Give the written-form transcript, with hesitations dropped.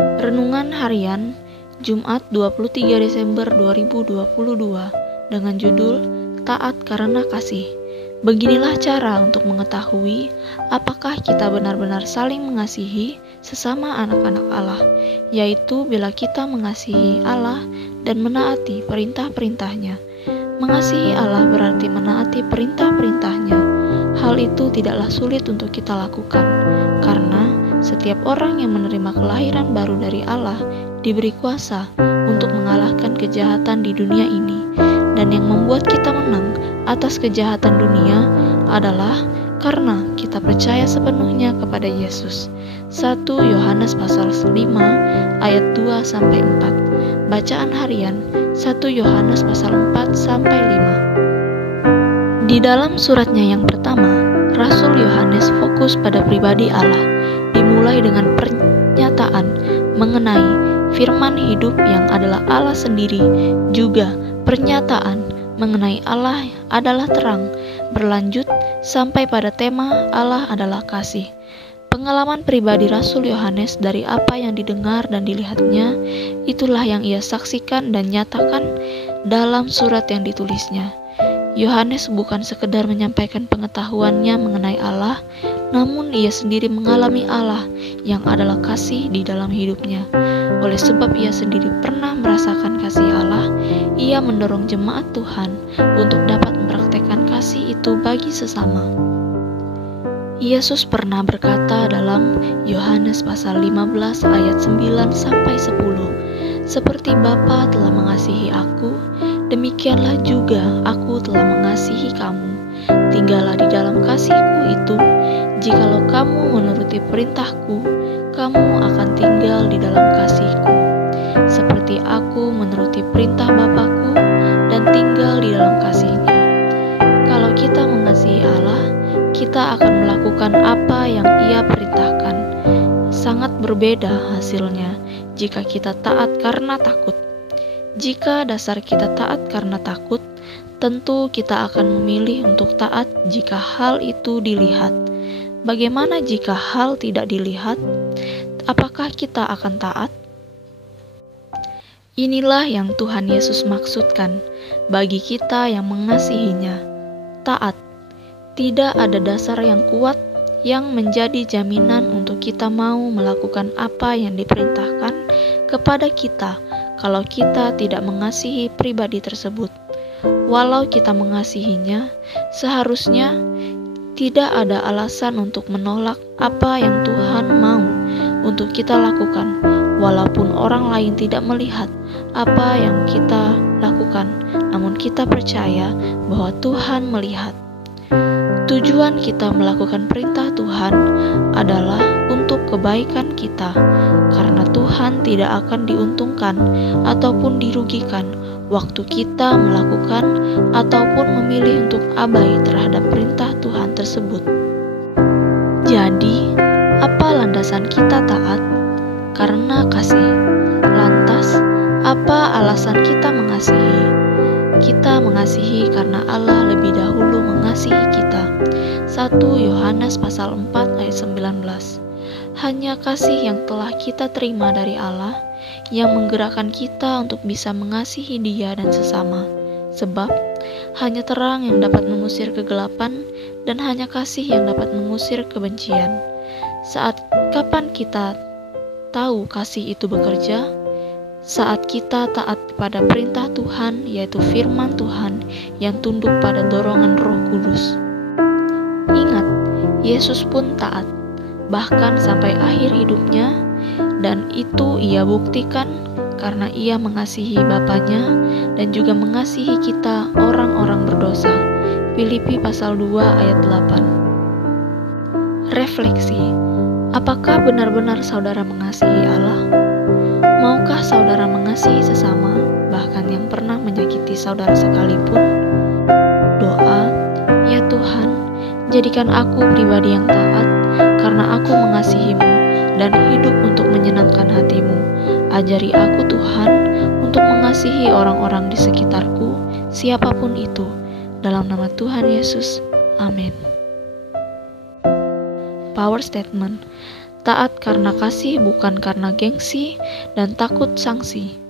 Renungan Harian Jumat 23 Desember 2022 dengan judul Taat Karena Kasih. Beginilah cara untuk mengetahui apakah kita benar-benar saling mengasihi sesama anak-anak Allah, yaitu bila kita mengasihi Allah dan menaati perintah-perintahnya. Mengasihi Allah berarti menaati perintah-perintahnya. Hal itu tidaklah sulit untuk kita lakukan, karena setiap orang yang menerima kelahiran baru dari Allah diberi kuasa untuk mengalahkan kejahatan di dunia ini. Dan yang membuat kita menang atas kejahatan dunia adalah karena kita percaya sepenuhnya kepada Yesus. 1 Yohanes pasal 5 ayat 2-4. Bacaan harian 1 Yohanes pasal 4-5. Di dalam suratnya yang pertama, Rasul Yohanes fokus pada pribadi Allah, dimulai dengan pernyataan mengenai firman hidup yang adalah Allah sendiri, juga pernyataan mengenai Allah adalah terang, berlanjut sampai pada tema Allah adalah kasih. Pengalaman pribadi Rasul Yohanes dari apa yang didengar dan dilihatnya, itulah yang ia saksikan dan nyatakan dalam surat yang ditulisnya. Yohanes bukan sekedar menyampaikan pengetahuannya mengenai Allah, namun ia sendiri mengalami Allah yang adalah kasih di dalam hidupnya. Oleh sebab ia sendiri pernah merasakan kasih Allah, ia mendorong jemaat Tuhan untuk dapat mempraktekkan kasih itu bagi sesama. Yesus pernah berkata dalam Yohanes pasal 15 ayat 9-10, "Seperti Bapa telah mengasihi aku, demikianlah juga aku telah mengasihi kamu. Tinggallah di dalam kasihku itu. Jikalau kamu menuruti perintahku, kamu akan tinggal di dalam kasihku. Seperti aku menuruti perintah Bapakku dan tinggal di dalam kasihnya." Kalau kita mengasihi Allah, kita akan melakukan apa yang Ia perintahkan. Sangat berbeda hasilnya jika kita taat karena takut. Jika dasar kita taat karena takut, tentu kita akan memilih untuk taat jika hal itu dilihat. Bagaimana jika hal tidak dilihat? Apakah kita akan taat? Inilah yang Tuhan Yesus maksudkan bagi kita yang mengasihinya. Taat. Tidak ada dasar yang kuat yang menjadi jaminan untuk kita mau melakukan apa yang diperintahkan kepada kita kalau kita tidak mengasihi pribadi tersebut. Walau kita mengasihinya, seharusnya tidak ada alasan untuk menolak apa yang Tuhan mau untuk kita lakukan, walaupun orang lain tidak melihat apa yang kita lakukan, namun kita percaya bahwa Tuhan melihat. Tujuan kita melakukan perintah Tuhan adalah untuk kebaikan kita, karena Tuhan tidak akan diuntungkan ataupun dirugikan waktu kita melakukan ataupun memilih untuk abai terhadap perintah Tuhan tersebut. Jadi, apa landasan kita taat? Karena kasih. Lantas, apa alasan kita mengasihi? Kita mengasihi karena Allah lebih dahulu mengasihi kita. 1 Yohanes pasal 4 ayat 19. Hanya kasih yang telah kita terima dari Allah yang menggerakkan kita untuk bisa mengasihi Dia dan sesama. Sebab hanya terang yang dapat mengusir kegelapan dan hanya kasih yang dapat mengusir kebencian. Saat kapan kita tahu kasih itu bekerja? Saat kita taat kepada perintah Tuhan, yaitu firman Tuhan yang tunduk pada dorongan Roh Kudus. Ingat, Yesus pun taat, bahkan sampai akhir hidupnya, dan itu Ia buktikan karena Ia mengasihi Bapanya dan juga mengasihi kita orang-orang berdosa. Filipi pasal 2 ayat 8. Refleksi, apakah benar-benar saudara mengasihi Allah? Maukah saudara mengasihi sesama, bahkan yang pernah menyakiti saudara sekalipun? Doa, ya Tuhan, jadikan aku pribadi yang taat, karena aku mengasihi-Mu dan hidup untuk menyenangkan hati-Mu. Ajari aku Tuhan untuk mengasihi orang-orang di sekitarku, siapapun itu. Dalam nama Tuhan Yesus, amin. Power Statement. taat karena kasih bukan karena gengsi, dan takut sanksi.